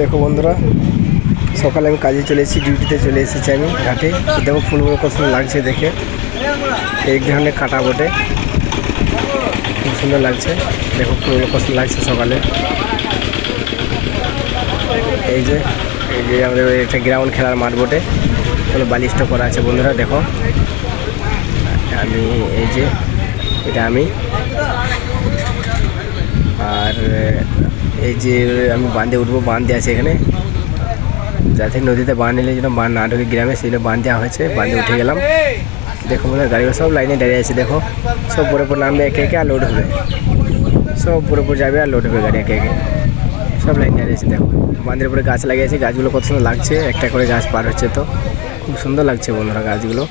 দেখো বন্ধুরা, সকালে আমি কাজে চলে এসেছি, ডিউটিতে চলে এসেছি আমি ঘাটে। দেখো ফুলগুলো কত সুন্দর লাগছে দেখে, এক ধরনের কাটা বটে, খুব সুন্দর লাগছে। দেখো ফুলগুলো কত সুন্দর লাগছে সকালে। এই যে আমাদের একটা গ্রাউন্ড খেলার মাঠ বটে, কোনো বালিশ করা আছে বন্ধুরা। দেখো আমি এই যে এটা আমি, আর এই যে আমি বাঁধে উঠবো, বাঁধ দেওয়া আছে এখানে, যাতে নদীতে বাঁধ নিলে যেন বাঁধ না ঢুকে গ্রামে, সেই জন্য বাঁধ দেওয়া হয়েছে। বাঁধে উঠে গেলাম। দেখো মনে হয় গাড়িগুলো সব লাইনে দাঁড়িয়ে আছে। দেখো সব পরে নামবে একে একে, আর লোড হবে, সব পুরোপুরি যাবে আর লোড হবে গাড়ি একে একে, সব লাইন দাঁড়িয়ে আছে। দেখো বাঁধের উপরে গাছ লাগিয়েছে, গাছগুলো কত সুন্দর লাগছে, একটা করে গাছ পার হচ্ছে, তো খুব সুন্দর লাগছে বন্ধুরা গাছগুলো।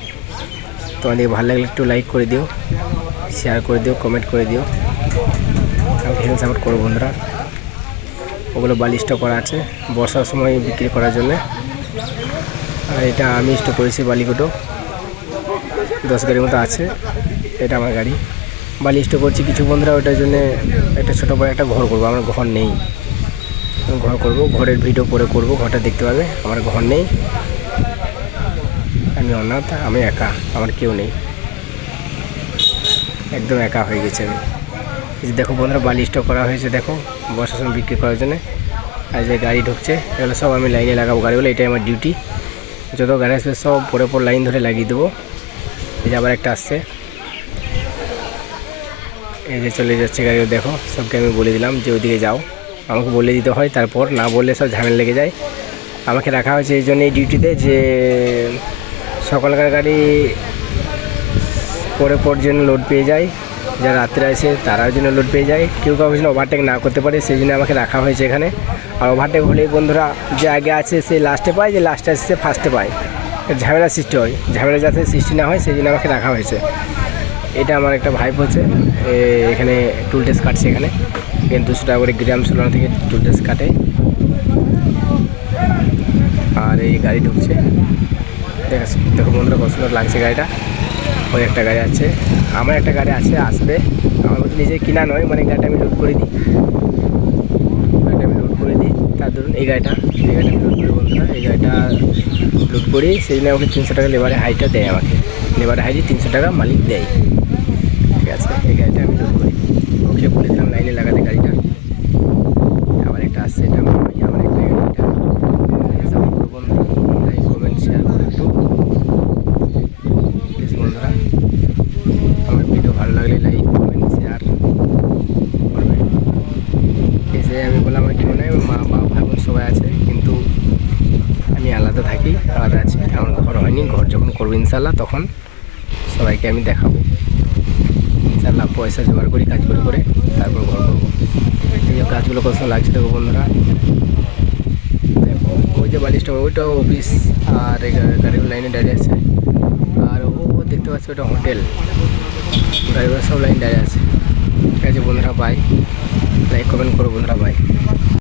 তোমাদের ভালো লাগলে একটু লাইক করে দিও, শেয়ার করে দিও, কমেন্ট করে দিও, আমাকে হেল্প সাপোর্ট করো বন্ধুরা। ওগুলো বালি স্টক করা আছে বর্ষার সময় বিক্রি করার জন্য। আর এটা আমি স্টক করেছি বালিগুলো, 10 গাড়ির মতো আছে। এটা আমার গাড়ি, বালি স্টক করছি কিছু বন্ধুরা। ওটার জন্য একটা ছোটো বড় একটা ঘর করবো, আমার ঘর নেই, ঘর করবো, ঘরের ভিডিও পরে করবো, ঘরটা দেখতে পাবে। আমার ঘর নেই, আমি অনাথ, আমি একা, আমার কেউ নেই, একদম একা হয়ে গেছে আমি। দেখো বন্ধুরা বালি স্টক করা হয়েছে, দেখো বর্ষার সময় বিক্রি করার জন্য। আর যে গাড়ি ঢুকছে এগুলো সব আমি লাইনে লাগাবো গাড়িগুলো, এটাই আমার ডিউটি। যত গাড়ি আসবে সব পর লাইন ধরে লাগিয়ে দেবো। এই যে আবার একটা আসছে, এই যে চলে যাচ্ছে গাড়িও। দেখো সবকে আমি বলে দিলাম যে ওইদিকে যাও, আমাকে বলে দিতে হয়, তারপর না বললে সব ঝামেলা লেগে যায়। আমাকে রাখা হয়েছে এই জন্য এই ডিউটিতে, যে সকালকার গাড়ি পর যেন লোড পেয়ে যায়, যারা রাত্রে আসে তারাও যেন লোড পেয়ে যায়, কেউ কাউকে যেন ওভারটেক না করতে পারে, সেই জন্য আমাকে রাখা হয়েছে এখানে। আর ওভারটেক হলেই বন্ধুরা যে আগে আছে সে লাস্টে পায়, যে লাস্টে আসে সে ফার্স্টে পায়, ঝামেলা সৃষ্টি হয়। ঝামেলা যাতে সৃষ্টি না হয় সেই জন্য আমাকে রাখা হয়েছে। এটা আমার একটা ভাইপ হচ্ছে, এখানে টুল টেস্ট কাটছে, এখানে 200 টাকা করে গ্রাম সোলানো থেকে টুল টেস্ট কাটে। আর এই গাড়ি ঢুকছে, দেখো বন্ধুরা কত সুন্দর লাগছে গাড়িটা। ওই একটা গাড়ি আছে, আমার একটা গাড়ি আছে, আসবে, আমার নিজে কিনা নয়, মানে গাড়িটা আমি লোড করে দিই, তার ধরুন এই গাড়িটা আমি লোড করি বন্ধুরা। এই গাড়িটা লোড করি, সেই জন্য আমাকে 300 টাকা লেবারে হাইটা দেয়, আমাকে লেবারে হাইটি 300 টাকা মালিক দেয়, ঠিক আছে। এই গাড়িটা আমি লোড করি, ওকে বলে দিলাম লাইনে লাগাতে গাড়িটা। আবার একটা আসছে, এটা আমার একটা গাড়িটা বন্ধুরা, লাইক কমেন্ট শেয়ার করে একটু প্লিজ বন্ধুরা। আমার ভিডিও ভালো লাগলে লাইক কমেন্ট শেয়ার করবে। এসে আমি বললাম আমার কেউ নেই, মা বাবা ভাই বোন সবাই আছে, কিন্তু আমি আলাদা থাকি, আলাদা আছি, আমার ঘর হয়নি। ঘর যখন করবো ইনশাল্লাহ তখন সবাইকে আমি দেখাবো ইনশাল্লাহ। পয়সা জোগাড় করি কাজ করে তারপর ঘর করবো। এই যে কাজগুলো কত লাগছে দেখো বন্ধুরা। দেখো ওই যে বালিশটা, ওইটা অফিস, আর এই গাড়িগুলো লাইনে দাঁড়িয়ে আছে। আর ও দেখতে পাচ্ছি ওটা হোটেল, গাড়িগুলো সব লাইন দাঁড়িয়ে আছে। ঠিক আছে বন্ধুরা, বাই, লাইক কমেন্ট করো বন্ধুরা, বাই।